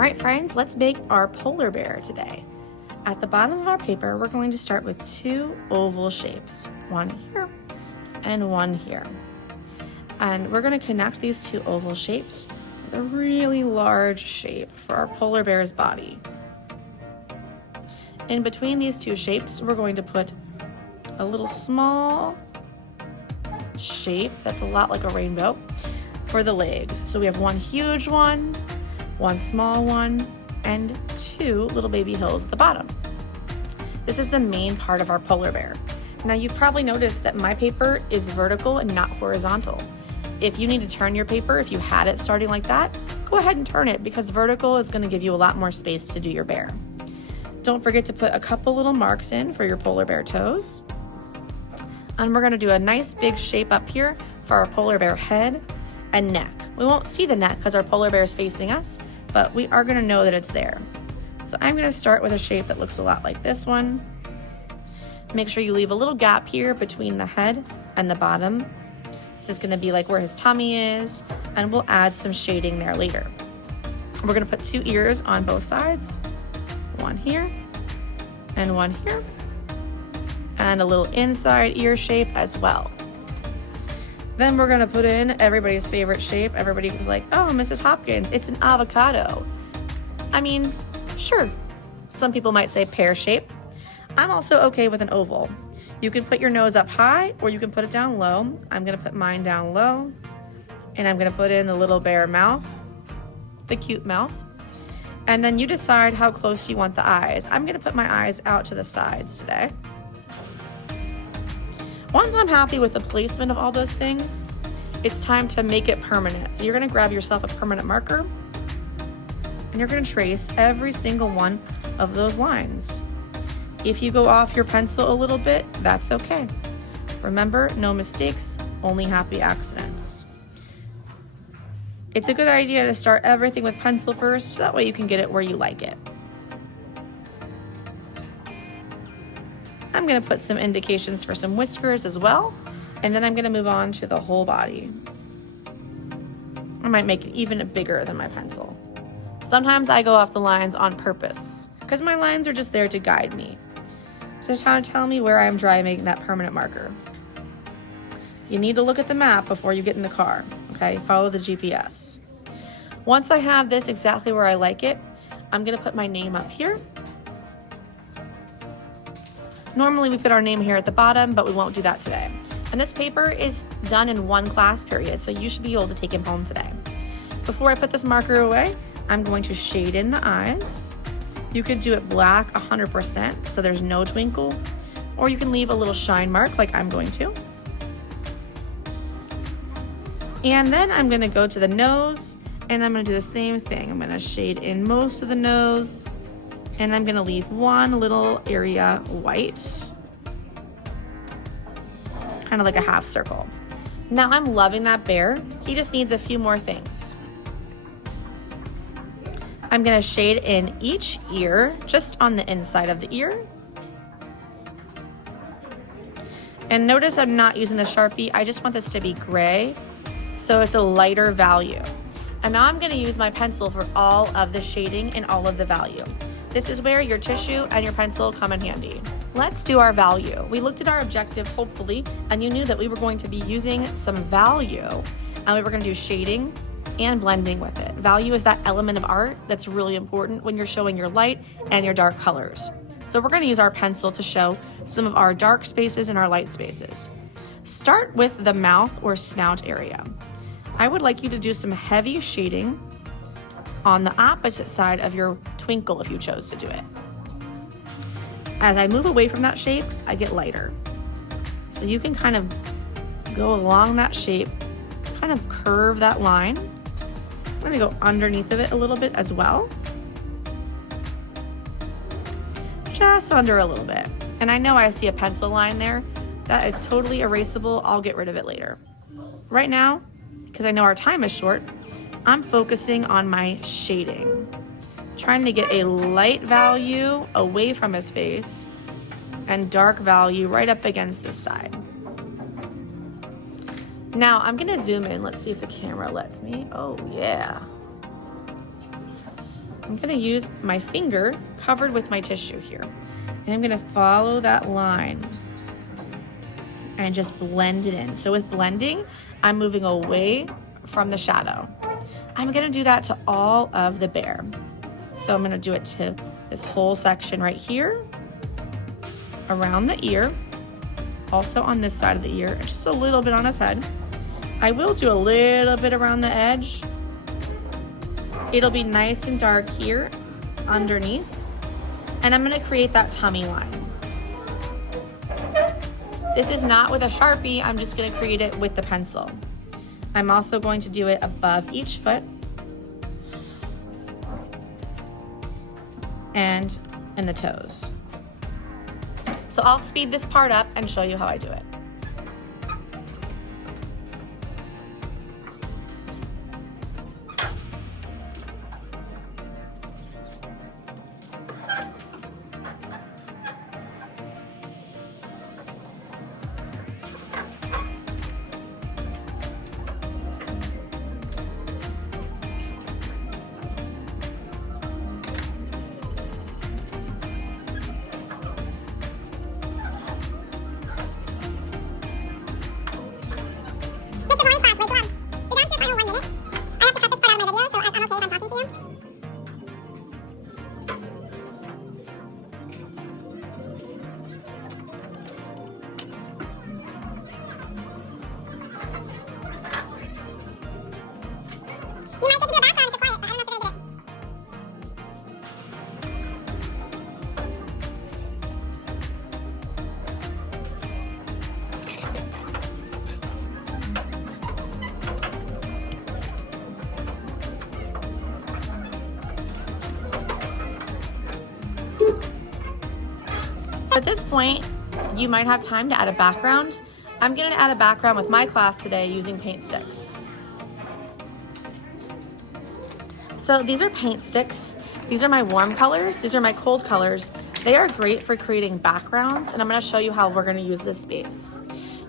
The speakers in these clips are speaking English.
All right, friends, let's make our polar bear today. At the bottom of our paper, we're going to start with two oval shapes, one here and one here. And we're going to connect these two oval shapes with a really large shape for our polar bear's body. In between these two shapes, we're going to put a little small shape that's a lot like a rainbow for the legs. So we have one huge one small one, and two little baby hills at the bottom. This is the main part of our polar bear. Now you've probably noticed that my paper is vertical and not horizontal. If you need to turn your paper, if you had it starting like that, go ahead and turn it because vertical is going to give you a lot more space to do your bear. Don't forget to put a couple little marks in for your polar bear toes. And we're going to do a nice big shape up here for our polar bear head and neck. We won't see the neck because our polar bear is facing us, but we are going to know that it's there. So I'm going to start with a shape that looks a lot like this one. Make sure you leave a little gap here between the head and the bottom. This is going to be like where his tummy is, and we'll add some shading there later. We're going to put two ears on both sides, one here and one here, and a little inside ear shape as well. Then we're going to put in everybody's favorite shape. Everybody was like, oh, Mrs. Hopkins, it's an avocado. I mean, sure. Some people might say pear shape. I'm also okay with an oval. You can put your nose up high or you can put it down low. I'm going to put mine down low, and I'm going to put in the little bear mouth, the cute mouth. And then you decide how close you want the eyes. I'm going to put my eyes out to the sides today. Once I'm happy with the placement of all those things, it's time to make it permanent. So you're going to grab yourself a permanent marker and you're going to trace every single one of those lines. If you go off your pencil a little bit, that's okay. Remember, no mistakes, only happy accidents. It's a good idea to start everything with pencil first, so that way you can get it where you like it. I'm going to put some indications for some whiskers as well, and then I'm going to move on to the whole body. I might make it even bigger than my pencil. Sometimes I go off the lines on purpose, because my lines are just there to guide me. So it's trying to tell me where I'm driving that permanent marker. You need to look at the map before you get in the car, okay? Follow the GPS. Once I have this exactly where I like it, I'm going to put my name up here. Normally we put our name here at the bottom, but we won't do that today. And this paper is done in one class period, so you should be able to take it home today. Before I put this marker away, I'm going to shade in the eyes. You could do it black 100%, so there's no twinkle, or you can leave a little shine mark like I'm going to. And then I'm going to go to the nose, and I'm going to do the same thing. I'm going to shade in most of the nose, and I'm going to leave one little area white, kind of like a half circle. Now I'm loving that bear. He just needs a few more things. I'm going to shade in each ear, just on the inside of the ear. And notice I'm not using the Sharpie. I just want this to be gray, so it's a lighter value. And now I'm going to use my pencil for all of the shading and all of the value. This is where your tissue and your pencil come in handy. Let's do our value. We looked at our objective, hopefully, and you knew that we were going to be using some value, and we were going to do shading and blending with it. Value is that element of art that's really important when you're showing your light and your dark colors. So we're going to use our pencil to show some of our dark spaces and our light spaces. Start with the mouth or snout area. I would like you to do some heavy shading on the opposite side of your twinkle if you chose to do it. As I move away from that shape, I get lighter. So you can kind of go along that shape, kind of curve that line. I'm going to go underneath of it a little bit as well. Just under a little bit. And I know I see a pencil line there. That is totally erasable. I'll get rid of it later. Right now, because I know our time is short, I'm focusing on my shading. Trying to get a light value away from his face and dark value right up against this side. Now I'm gonna zoom in. Let's see if the camera lets me. Oh yeah. I'm gonna use my finger covered with my tissue here. And I'm gonna follow that line and just blend it in. So with blending, I'm moving away from the shadow. I'm gonna do that to all of the bear. So I'm gonna do it to this whole section right here, around the ear, also on this side of the ear, just a little bit on his head. I will do a little bit around the edge. It'll be nice and dark here underneath. And I'm gonna create that tummy line. This is not with a Sharpie, I'm just gonna create it with the pencil. I'm also going to do it above each foot and in the toes. So I'll speed this part up and show you how I do it. At this point, you might have time to add a background. I'm going to add a background with my class today using paint sticks. So these are paint sticks. These are my warm colors. These are my cold colors. They are great for creating backgrounds, and I'm going to show you how we're going to use this space.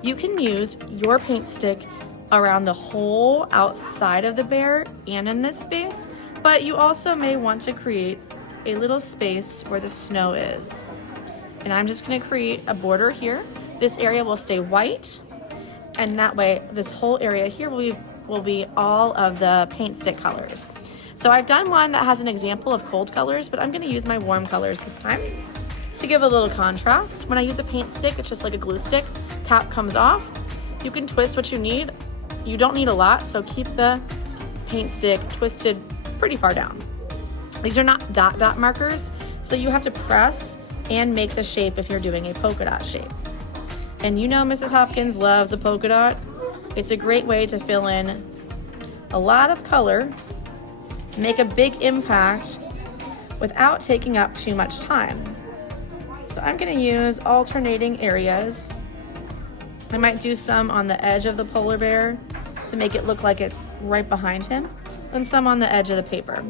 You can use your paint stick around the whole outside of the bear and in this space, but you also may want to create a little space where the snow is. And I'm just gonna create a border here. This area will stay white, and that way this whole area here will be all of the paint stick colors. So I've done one that has an example of cold colors, but I'm gonna use my warm colors this time to give a little contrast. When I use a paint stick, it's just like a glue stick. Cap comes off. You can twist what you need. You don't need a lot, so keep the paint stick twisted pretty far down. These are not dot markers, so you have to press and make the shape if you're doing a polka dot shape. And you know Mrs. Hopkins loves a polka dot. It's a great way to fill in a lot of color, make a big impact without taking up too much time. So I'm gonna use alternating areas. I might do some on the edge of the polar bear to make it look like it's right behind him, and some on the edge of the paper.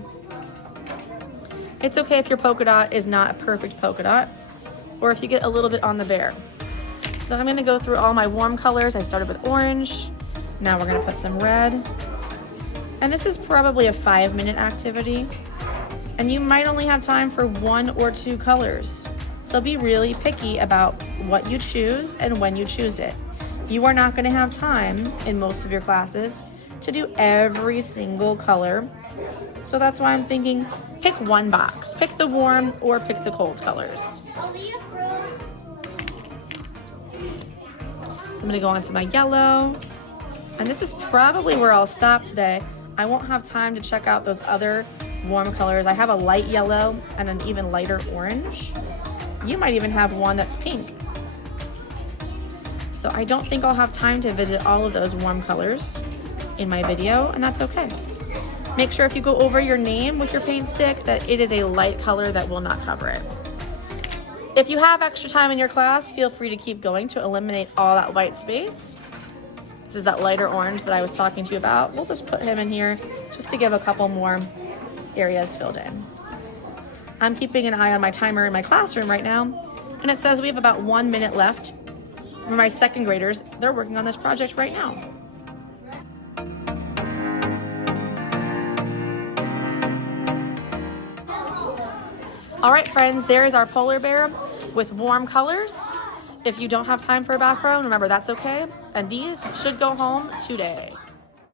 It's okay if your polka dot is not a perfect polka dot, or if you get a little bit on the bear. So I'm gonna go through all my warm colors. I started with orange. Now we're gonna put some red. And this is probably a 5-minute activity. And you might only have time for 1 or 2 colors. So be really picky about what you choose and when you choose it. You are not gonna have time in most of your classes to do every single color. So that's why I'm thinking pick one box. Pick the warm or pick the cold colors. I'm gonna go on to my yellow. And this is probably where I'll stop today. I won't have time to check out those other warm colors. I have a light yellow and an even lighter orange. You might even have one that's pink. So I don't think I'll have time to visit all of those warm colors in my video, and that's okay. Make sure if you go over your name with your paint stick that it is a light color that will not cover it. If you have extra time in your class, feel free to keep going to eliminate all that white space. This is that lighter orange that I was talking to you about. We'll just put him in here just to give a couple more areas filled in. I'm keeping an eye on my timer in my classroom right now, and it says we have about 1 minute left. For my second graders, they're working on this project right now. All right, friends, there is our polar bear with warm colors. If you don't have time for a background, remember that's okay. And these should go home today.